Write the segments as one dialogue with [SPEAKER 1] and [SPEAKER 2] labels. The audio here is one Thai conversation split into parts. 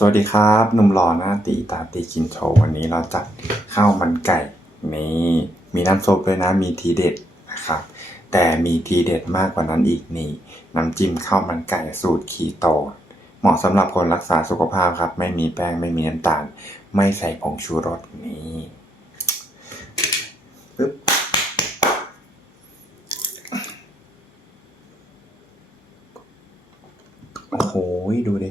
[SPEAKER 1] สวัสดีครับ หนุ่มหล่อหน้าตีตาตีกินโชว์วันนี้เราจัดข้าวมันไก่นี่มีน้ำซุปด้วยนะมีทีเด็ดนะครับ แต่มีทีเด็ดมากกว่านั้นอีกนี่ น้ำจิ้มข้าวมันไก่สูตรคีโต เหมาะสำหรับคนรักษาสุขภาพครับ ไม่มีแป้งไม่มีน้ำตาล ไม่ใส่ผงชูรสนี่ปึ๊บโอ้โหดูดิ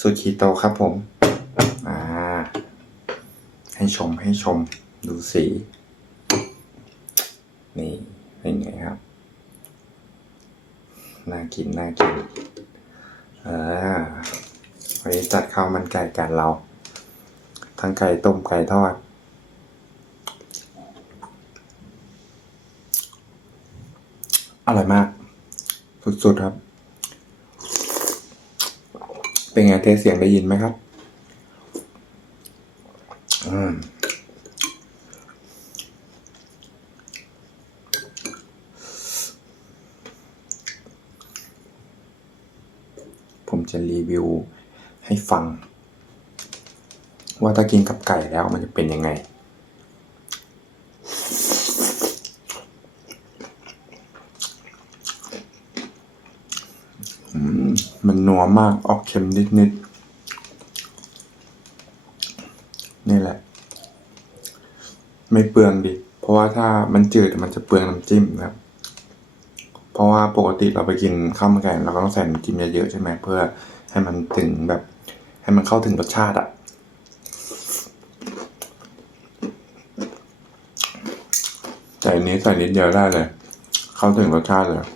[SPEAKER 1] สูตรคีโตครับผม อ่า ให้ชมให้ชมดูสี นี่ เป็นไงครับ น่ากิน น่ากินอ่าวันนี้จัดข้าวมันไก่กันเรา ทั้งไก่ต้มไก่ทอดอร่อยมาก สุดๆครับ เป็นไงเทสเสียงได้ยินไหมครับ อืมผมจะรีวิวให้ฟัง ว่าถ้ากินกับไก่แล้วมันจะเป็นยังไง อืม มั นัวมากออกเค็มนิดๆนี่แหละ ไม่เปลืองดิ เพราะว่าถ้ามันจืดมันจะเปลืองน้ำจิ้มนะครับ เพราะว่าปกติเราไปกินข้าวมันไก่เราก็ต้องใส่น้ำจิ้มเยอะๆใช่ไหมเพื่อให้มันถึงแบบ ให้มันเข้าถึงรสชาติอะแต่อันนี้ใส่นิดเดียวได้เลย เข้าถึงรสชาติเลย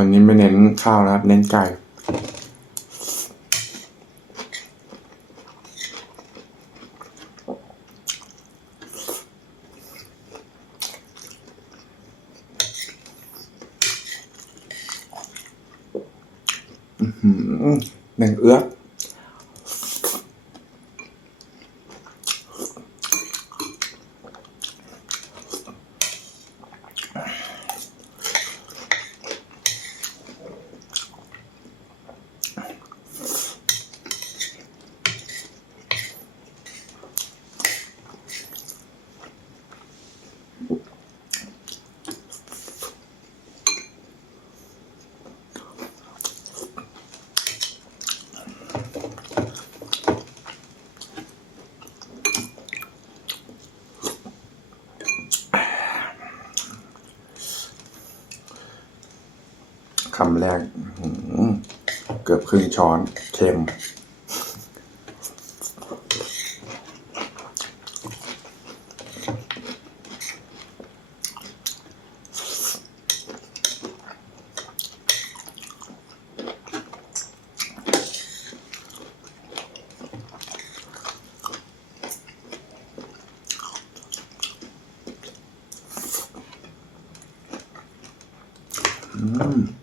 [SPEAKER 1] วันนี้ไม่เน้นข้าวนะครับ เน้นไก่อื้อหือแบ่งเอื้อ คำแรกเกือบครึ่งช้อนเค็มอื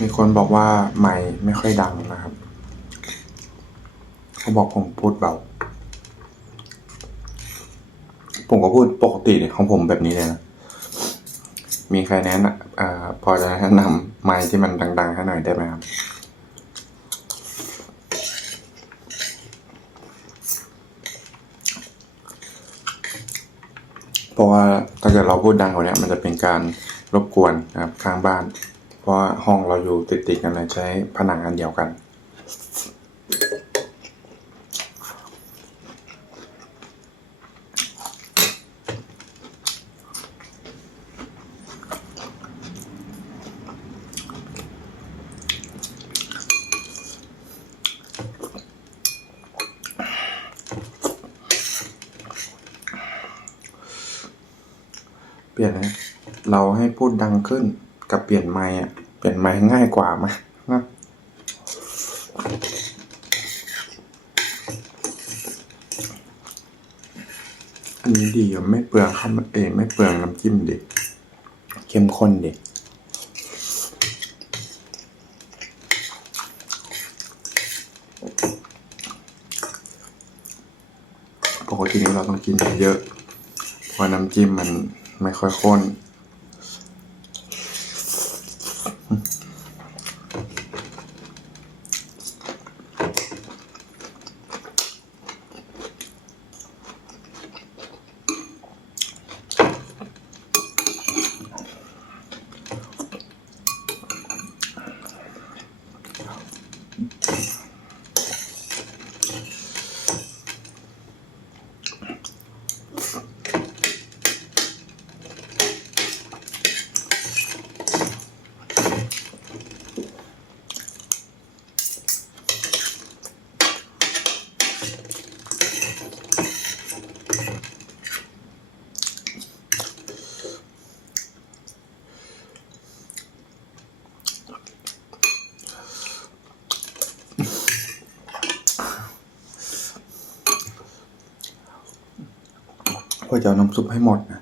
[SPEAKER 1] มีคนบอกว่าไม่ไม่ค่อยดังนะครับ เขาบอกผมพูดเบา ผมก็พูดปกติเนี่ยของผมแบบนี้เลยนะ มีใครแนะนำพอจะแนะนำไม้ที่มันดังๆให้หน่อยได้ไหมครับเพราะว่าถ้าเกิดเราพูดดังกว่านี้มันจะเป็นการรบกวนนะครับข้างบ้าน ราะห้องเราอยู่ติดๆกันเลยใช้ผนังอันเดียวกัน เปลี่ยนนะเราให้พูดดังขึ้น กับเปลี่ยนไมค์อะเปลี่ยนไมค์ง่ายกว่าไหมนะอันนี้ดีอะไม่เปลืองข้าวมันเองไม่เปลืองน้ำจิ้มดิเข้มข้นดิปกตินี้เราต้องกินเยอะเพราะน้ำจิ้มมันไม่ค่อยข้น เพื่อจะเอาน้ำซุปให้หมดนะ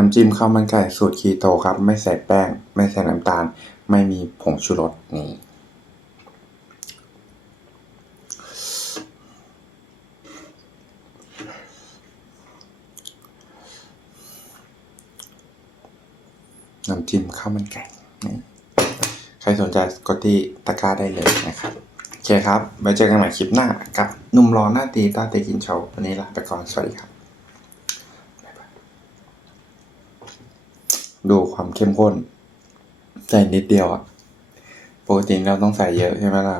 [SPEAKER 1] น้ำจิ้มข้าวมันไก่สูตรคีโตครับ ไม่ใส่แป้ง ไม่ใส่น้ำตาล ไม่มีผงชูรสนี่น้ำจิ้มข้าวมันไก่นี่ใครสนใจกดที่ตะกร้าได้เลยนะครับ โอเคครับ ไว้เจอกันใหม่คลิปหน้ากับหนุ่มรอหน้าตีตาเตกินโชว์วันนี้ลาไปก่อน สวัสดีครับบ๊ายบาย ดูความเข้มข้น ใส่นิดเดียวอะปกติเราต้องใส่เยอะใช่ไหมล่ะ